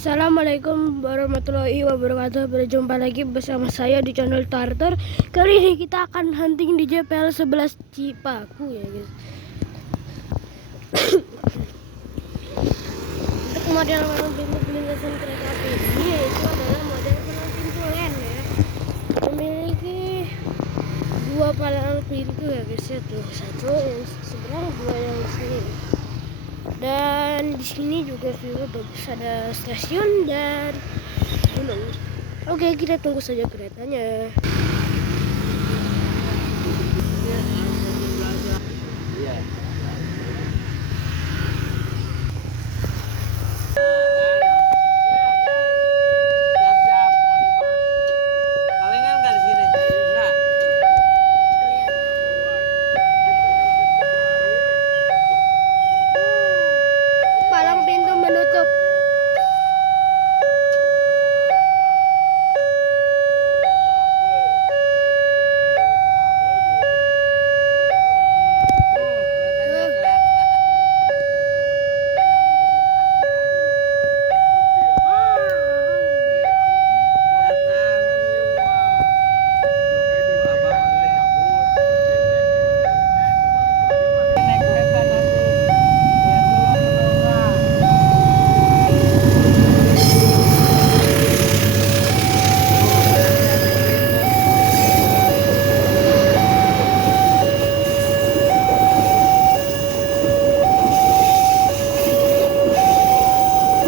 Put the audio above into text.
Assalamualaikum warahmatullahi wabarakatuh. Berjumpa lagi bersama saya di channel Tartar. Kali ini kita akan hunting di JPL 11 Cipaku ya guys. Untuk model lintasan kereta api ini yaitu adalah model palang pintu LEN ya. Memiliki dua palang pintu ya guys ya, tuh satu yang seberang, dua yang di sini. Dan di sini juga view bagus, ada stasiun dan gunung. Oke, kita tunggu saja keretanya.